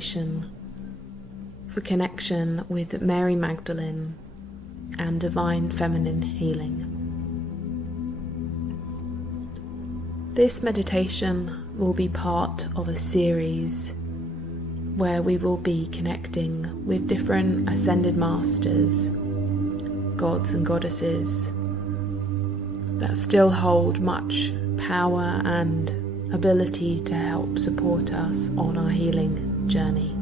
for connection with Mary Magdalene and divine feminine healing. This meditation will be part of a series where we will be connecting with different ascended masters, gods and goddesses that still hold much power and ability to help support us on our healing journey.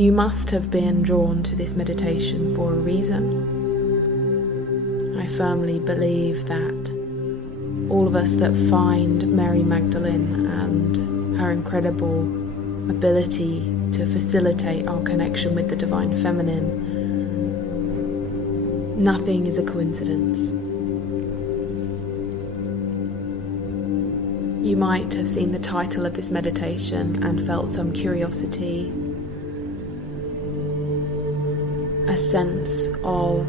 You must have been drawn to this meditation for a reason. I firmly believe that all of us that find Mary Magdalene and her incredible ability to facilitate our connection with the divine feminine, nothing is a coincidence. You might have seen the title of this meditation and felt some curiosity, a sense of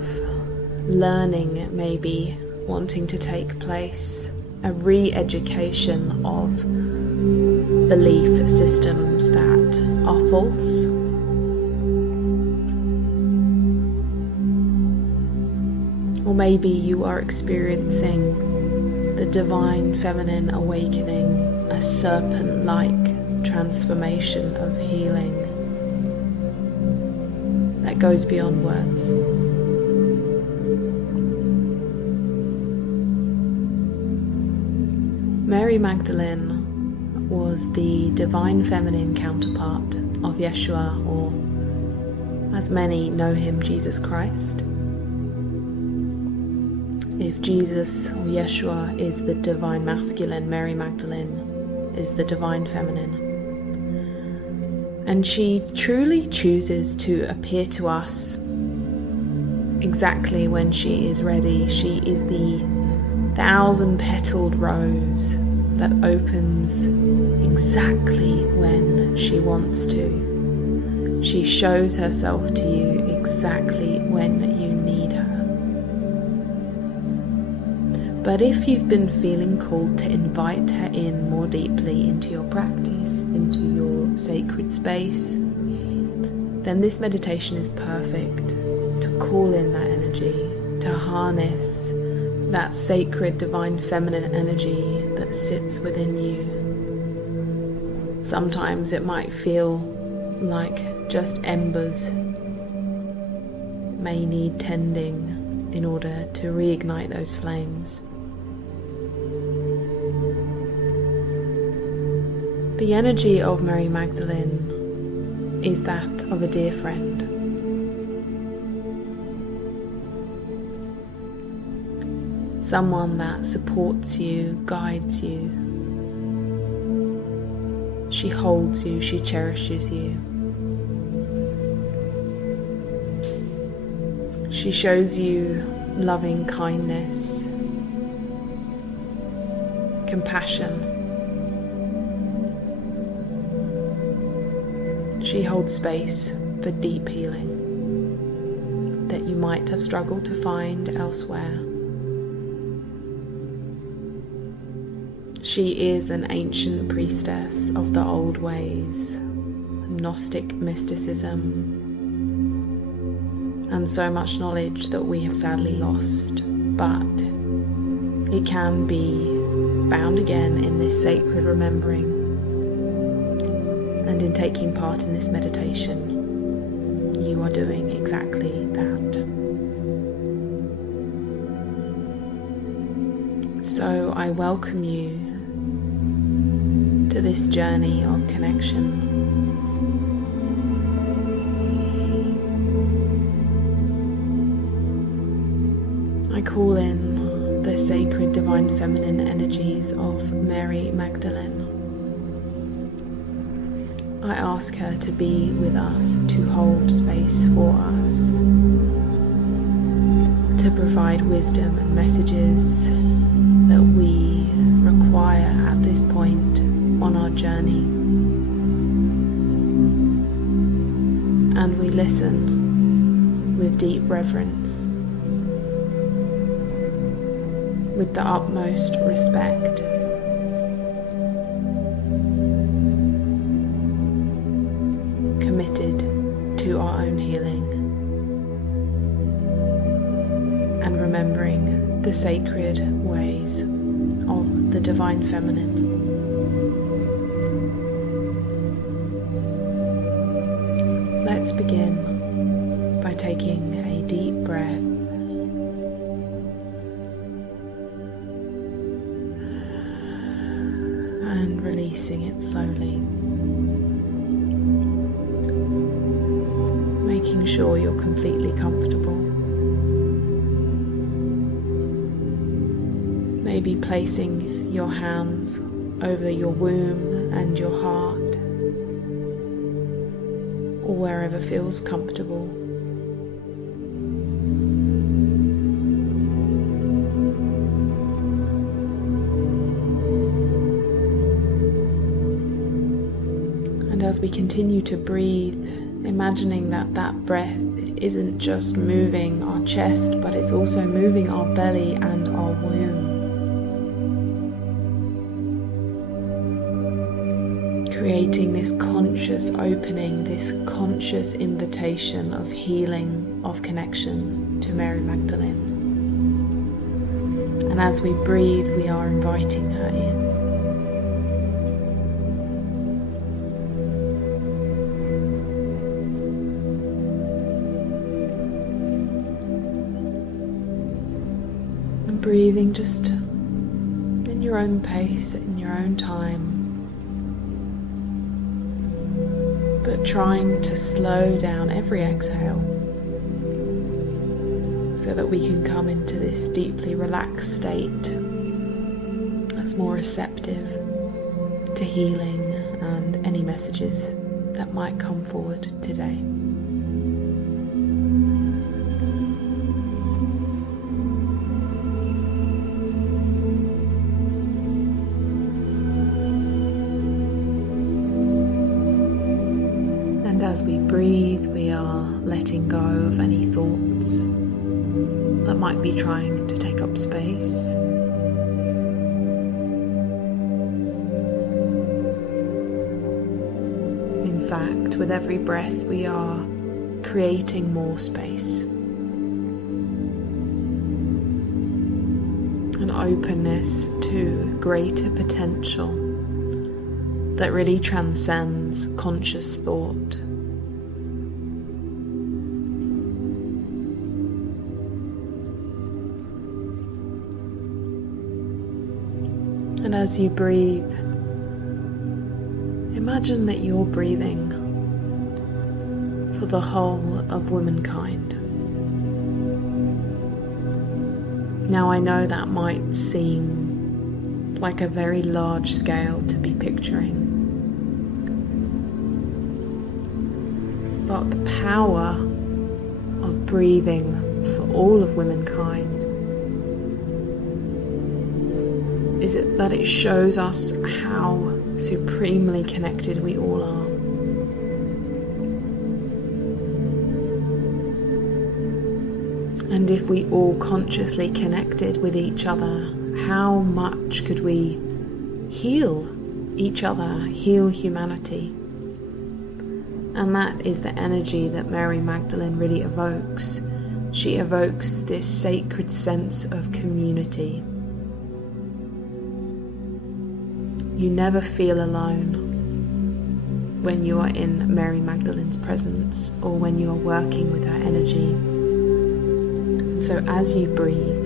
learning maybe wanting to take place, a re-education of belief systems that are false. Or maybe you are experiencing the divine feminine awakening, a serpent-like transformation of healing that goes beyond words. Mary Magdalene was the divine feminine counterpart of Yeshua, or as many know him, Jesus Christ. If Jesus or Yeshua is the divine masculine, Mary Magdalene is the divine feminine. And she truly chooses to appear to us exactly when she is ready. She is the 1,000-petaled rose that opens exactly when she wants to. She shows herself to you exactly when you need her. But if you've been feeling called to invite her in more deeply into your practice, into your sacred space, then this meditation is perfect to call in that energy, to harness that sacred divine feminine energy that sits within you. Sometimes it might feel like just embers. It may need tending in order to reignite those flames. The energy of Mary Magdalene is that of a dear friend. Someone that supports you, guides you. She holds you, she cherishes you. She shows you loving kindness, compassion. She holds space for deep healing that you might have struggled to find elsewhere. She is an ancient priestess of the old ways, Gnostic mysticism, and so much knowledge that we have sadly lost, but it can be found again in this sacred remembering. And in taking part in this meditation, you are doing exactly that. So I welcome you to this journey of connection. I call in the sacred divine feminine energies of Mary Magdalene. I ask her to be with us, to hold space for us, to provide wisdom and messages that we require at this point on our journey. And we listen with deep reverence, with the utmost respect, own healing, and remembering the sacred ways of the Divine Feminine. Let's begin by taking a deep breath and releasing it slowly, making sure you're completely comfortable. Maybe placing your hands over your womb and your heart, or wherever feels comfortable. And as we continue to breathe, imagining that that breath isn't just moving our chest, but it's also moving our belly and our womb. Creating this conscious opening, this conscious invitation of healing, of connection to Mary Magdalene. And as we breathe, we are inviting her in. And breathing just in your own pace, in your own time. But trying to slow down every exhale so that we can come into this deeply relaxed state that's more receptive to healing and any messages that might come forward today. As we breathe, we are letting go of any thoughts that might be trying to take up space. In fact, with every breath, we are creating more space. An openness to greater potential that really transcends conscious thought. And as you breathe, imagine that you're breathing for the whole of womankind. Now I know that might seem like a very large scale to be picturing, but the power of breathing for all of womankind is it that it shows us how supremely connected we all are. And if we all consciously connected with each other, how much could we heal each other, heal humanity? And that is the energy that Mary Magdalene really evokes. She evokes this sacred sense of community. You never feel alone when you are in Mary Magdalene's presence or when you are working with her energy. And so as you breathe,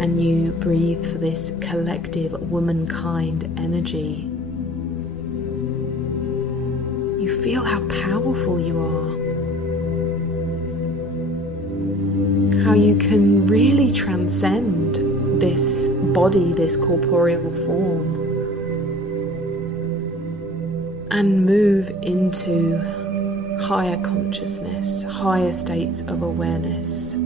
and you breathe for this collective womankind energy, you feel how powerful you are. How you can really transcend this body, this corporeal form, and move into higher consciousness, higher states of awareness.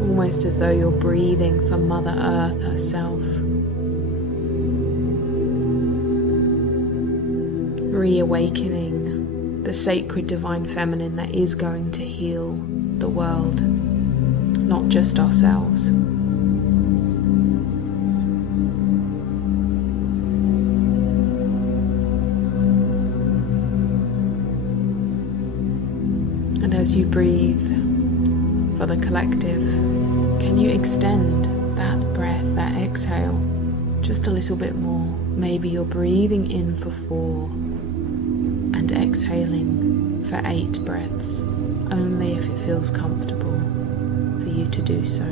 Almost as though you're breathing for Mother Earth herself. Reawakening the sacred divine feminine that is going to heal the world, not just ourselves. you breathe for the collective, can you extend that breath, that exhale, just a little bit more? Maybe you're breathing in for 4 and exhaling for 8 breaths, only if it feels comfortable for you to do so.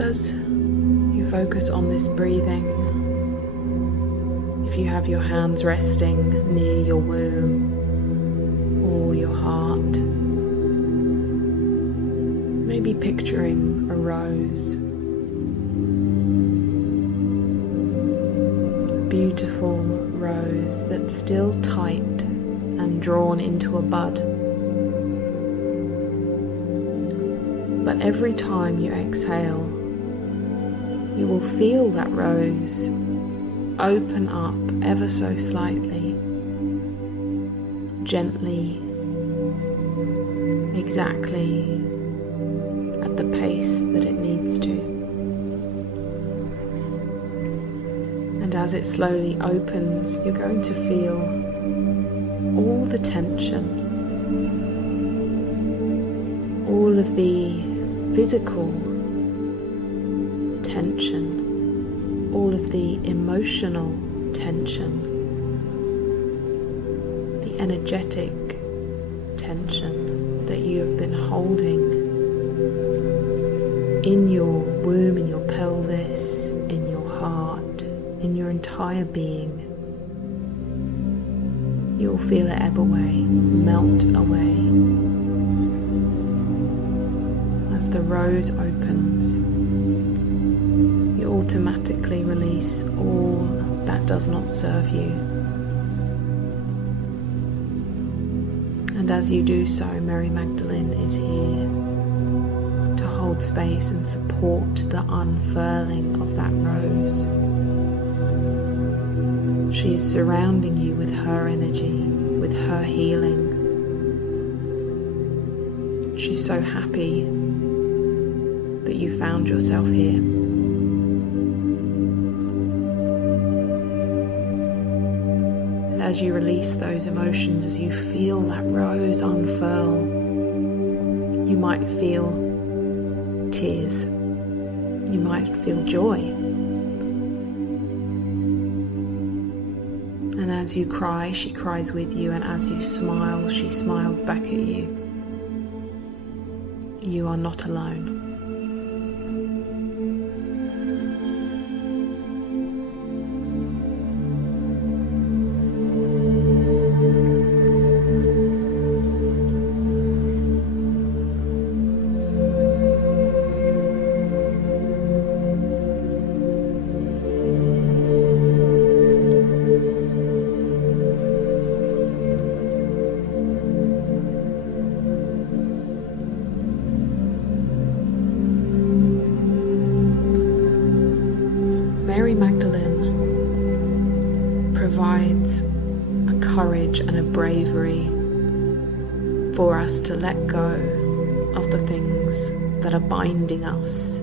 As you focus on this breathing, if you have your hands resting near your womb or your heart, maybe picturing a rose, a beautiful rose that's still tight and drawn into a bud. But every time you exhale, you will feel that rose open up ever so slightly, gently, exactly at the pace that it needs to. And as it slowly opens, you're going to feel all the tension, all of the physical tension, all of the emotional tension, the energetic tension that you have been holding in your womb, in your pelvis, in your heart, in your entire being. You will feel it ebb away, melt away. As the rose opens, you automatically release all that does not serve you. And as you do so, Mary Magdalene is here to hold space and support the unfurling of that rose. She is surrounding you with her energy, with her healing. She's so happy that you found yourself here. And as you release those emotions, as you feel that rose unfurl, you might feel tears, you might feel joy. And as you cry, she cries with you, and as you smile, she smiles back at you. You are not alone. Mary Magdalene provides a courage and a bravery for us to let go of the things that are binding us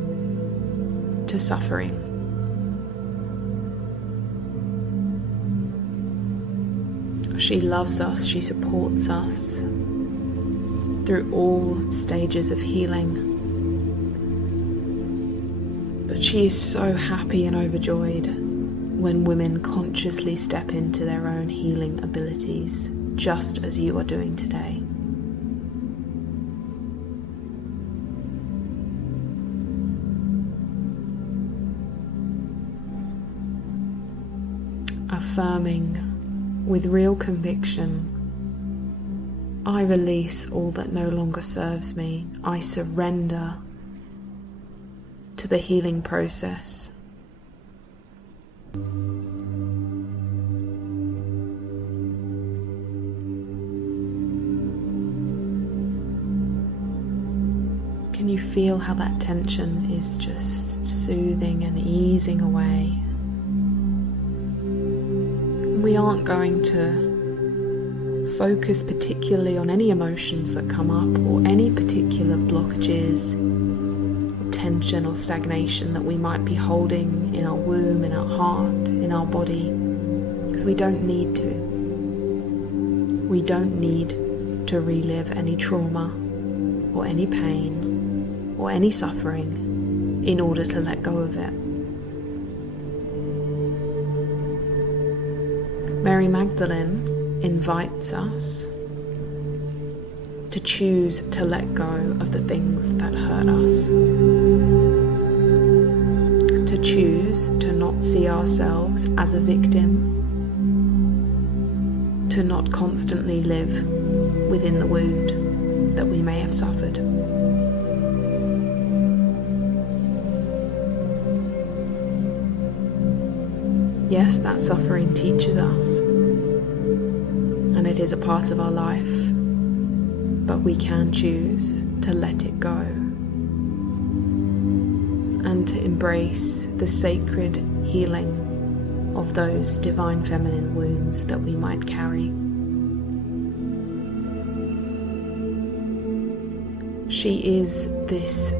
to suffering. She loves us, she supports us through all stages of healing. But she is so happy and overjoyed when women consciously step into their own healing abilities, just as you are doing today. affirming with real conviction, I release all that no longer serves me. I surrender to the healing process. Can you feel how that tension is just soothing and easing away? We aren't going to focus particularly on any emotions that come up or any particular blockages, or tension or stagnation that we might be holding in our womb, in our heart, in our body, because we don't need to. We don't need to relive any trauma or any pain or any suffering in order to let go of it. Mary Magdalene invites us to choose to let go of the things that hurt us, to choose to not see ourselves as a victim, to not constantly live within the wound that we may have suffered. Yes, that suffering teaches us, and it is a part of our life, but we can choose to let it go and to embrace the sacred healing of those divine feminine wounds that we might carry. She is this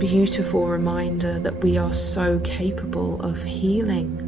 beautiful reminder that we are so capable of healing.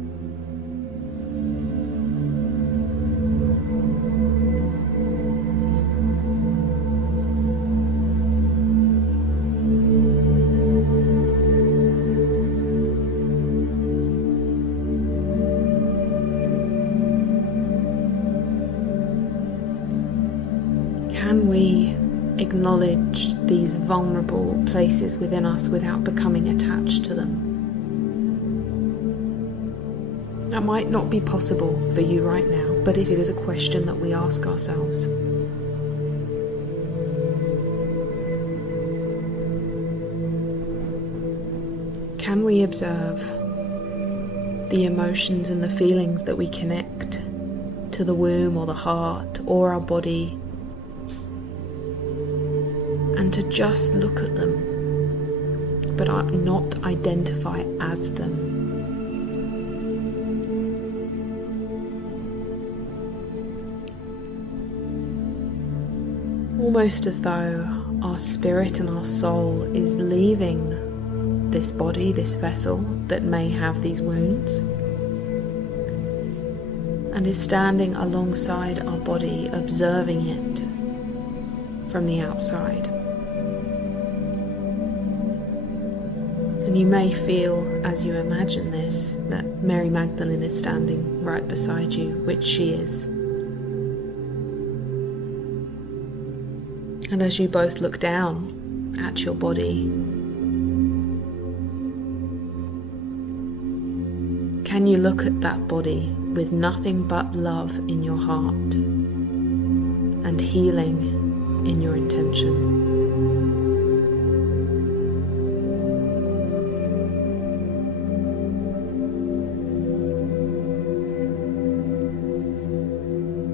Can we acknowledge these vulnerable places within us without becoming attached to them? That might not be possible for you right now, but it is a question that we ask ourselves. Can we observe the emotions and the feelings that we connect to the womb or the heart or our body, and to just look at them, but not identify as them? Almost as though our spirit and our soul is leaving this body, this vessel that may have these wounds, and is standing alongside our body, observing it from the outside. And you may feel, as you imagine this, that Mary Magdalene is standing right beside you, which she is. And as you both look down at your body, can you look at that body with nothing but love in your heart and healing in your intention?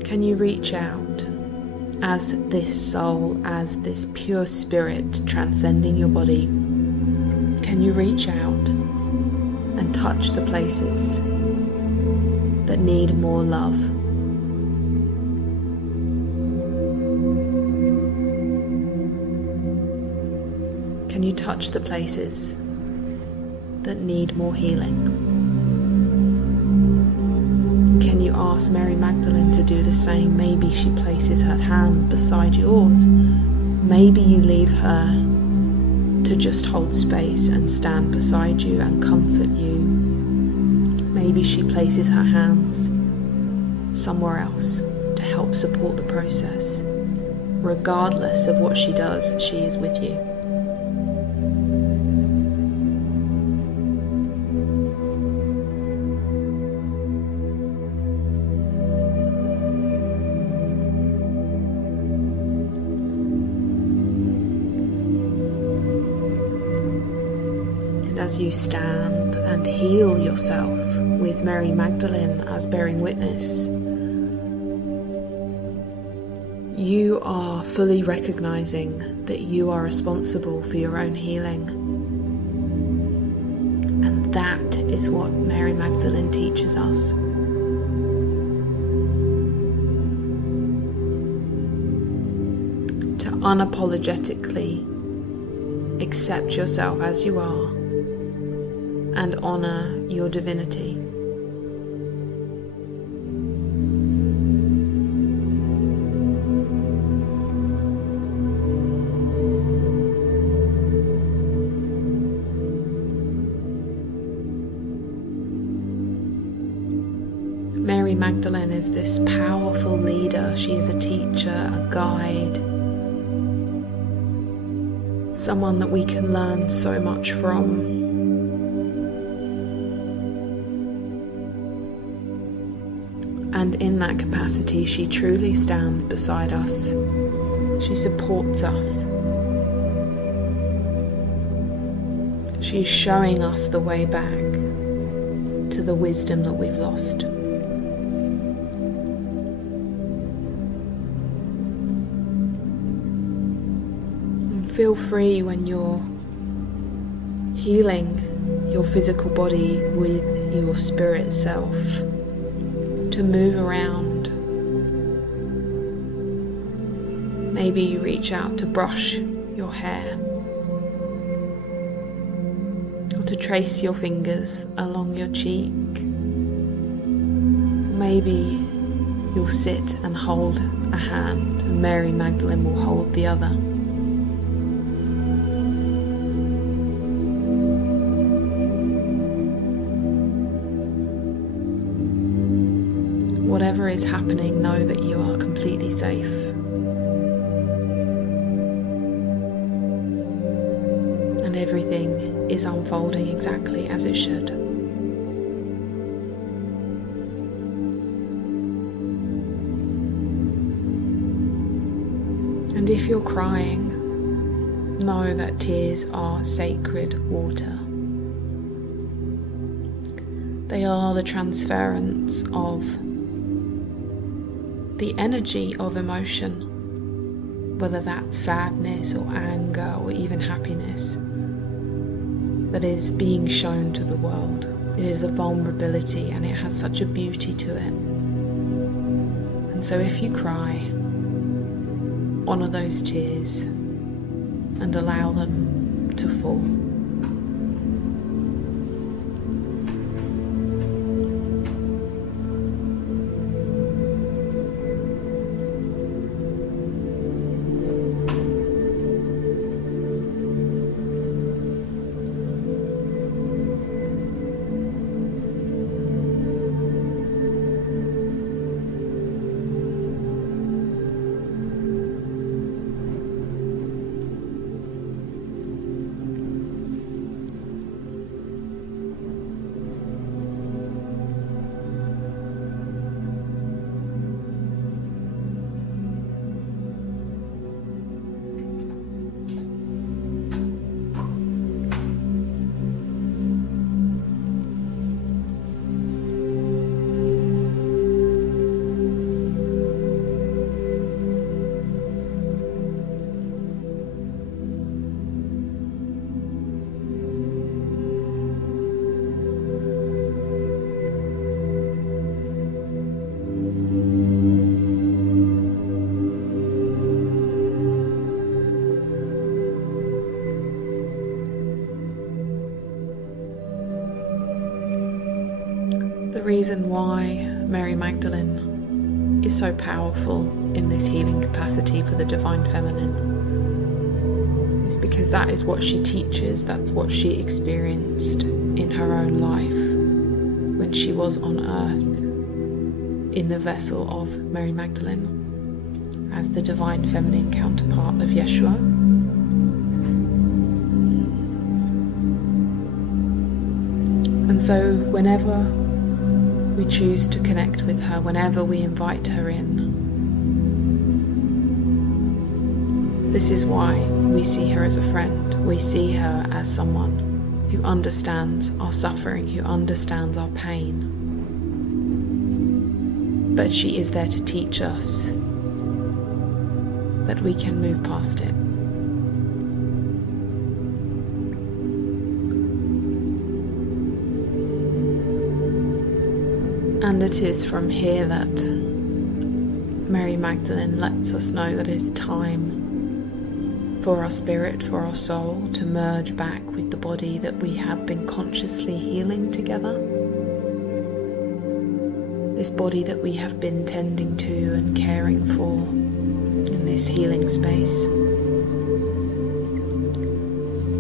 Can you reach out as this soul, as this pure spirit transcending your body? Can you reach out and touch the places that need more love? Can you touch the places that need more healing? Can you ask Mary Magdalene to do the same? Maybe she places her hand beside yours. Maybe you leave her to just hold space and stand beside you and comfort you. Maybe she places her hands somewhere else to help support the process. Regardless of what she does, she is with you. as you stand and heal yourself with Mary Magdalene as bearing witness, you are fully recognizing that you are responsible for your own healing. And that is what Mary Magdalene teaches us. To unapologetically accept yourself as you are and honor your divinity. Mary Magdalene is this powerful leader. She is a teacher, a guide, someone that we can learn so much from. And in that capacity, she truly stands beside us. She supports us. She's showing us the way back to the wisdom that we've lost. Feel free when you're healing your physical body with your spirit self to move around. Maybe you reach out to brush your hair or to trace your fingers along your cheek. Maybe you'll sit and hold a hand and Mary Magdalene will hold the other. Whatever is happening, know that you are completely safe. And everything is unfolding exactly as it should. And if you're crying, know that tears are sacred water. They are the transference of the energy of emotion, whether that's sadness or anger or even happiness, that is being shown to the world. It is a vulnerability and it has such a beauty to it. And so if you cry, honor those tears and allow them to fall. The reason why Mary Magdalene is so powerful in this healing capacity for the Divine Feminine is because that is what she teaches, that's what she experienced in her own life when she was on earth in the vessel of Mary Magdalene as the Divine Feminine counterpart of Yeshua. And so whenever we choose to connect with her, whenever we invite her in, this is why we see her as a friend. We see her as someone who understands our suffering, who understands our pain. But she is there to teach us that we can move past it. And it is from here that Mary Magdalene lets us know that it is time for our spirit, for our soul, to merge back with the body that we have been consciously healing together. This body that we have been tending to and caring for in this healing space.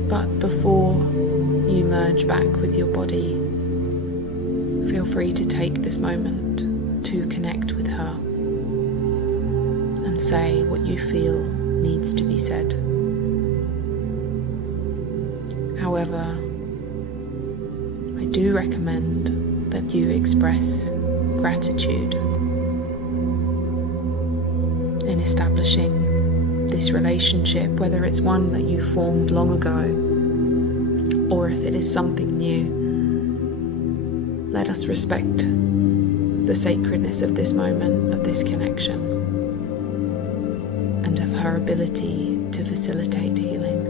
But before you merge back with your body, feel free to take this moment to connect with her and say what you feel needs to be said. However, I do recommend that you express gratitude in establishing this relationship, whether it's one that you formed long ago or if it is something new. Let us respect the sacredness of this moment, of this connection, and of her ability to facilitate healing.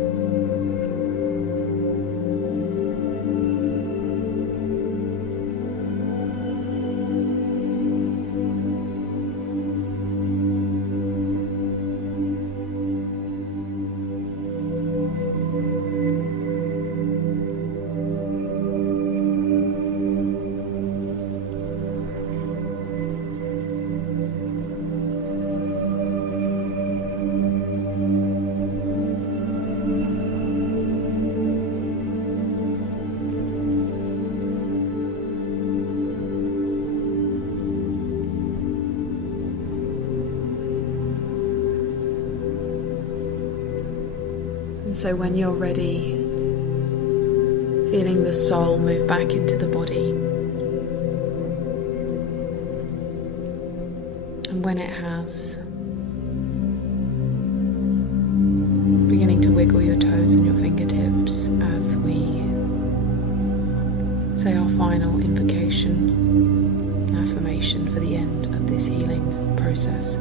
So when you're ready, feeling the soul move back into the body, and when it has, beginning to wiggle your toes and your fingertips as we say our final invocation and affirmation for the end of this healing process.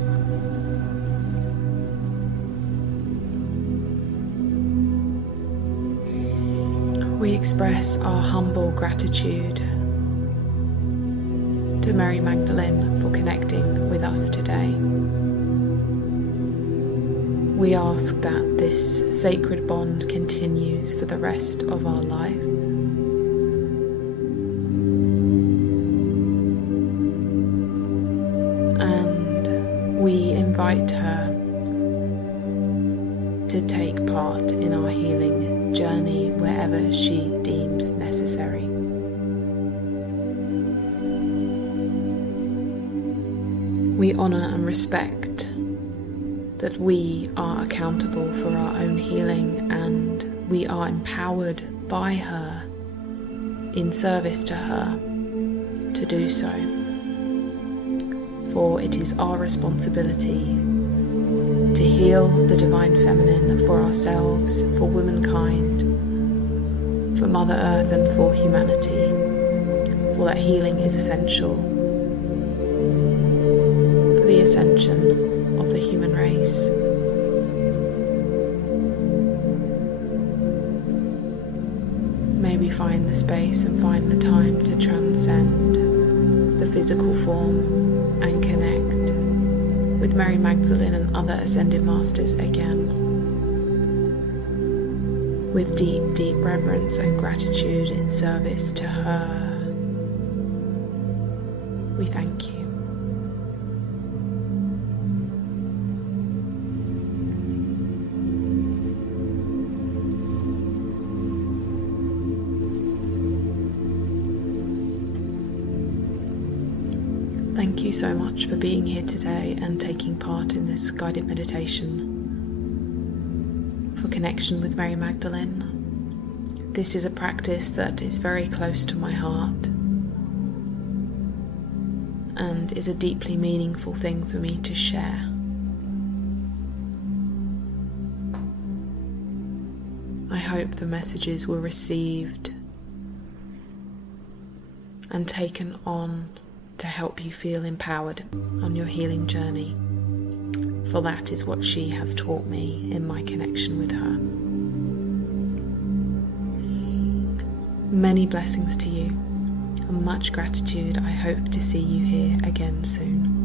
We express our humble gratitude to Mary Magdalene for connecting with us today. We ask that this sacred bond continues for the rest of our life. And we invite her to take part in our healing journey wherever she deems necessary. We honour and respect that we are accountable for our own healing, and we are empowered by her, in service to her, to do so. For it is our responsibility to heal the divine feminine for ourselves, for womankind, for Mother Earth and for humanity, for that healing is essential for the ascension of the human race. May we find the space and find the time to transcend the physical form and connect with Mary Magdalene and other ascended masters again, with deep, deep reverence and gratitude in service to her. We thank you. Thank you so much for being here today and taking part in this guided meditation for connection with Mary Magdalene. This is a practice that is very close to my heart and is a deeply meaningful thing for me to share. I hope the messages were received and taken on to help you feel empowered on your healing journey, for that is what she has taught me in my connection with her. Many blessings to you and much gratitude. I hope to see you here again soon.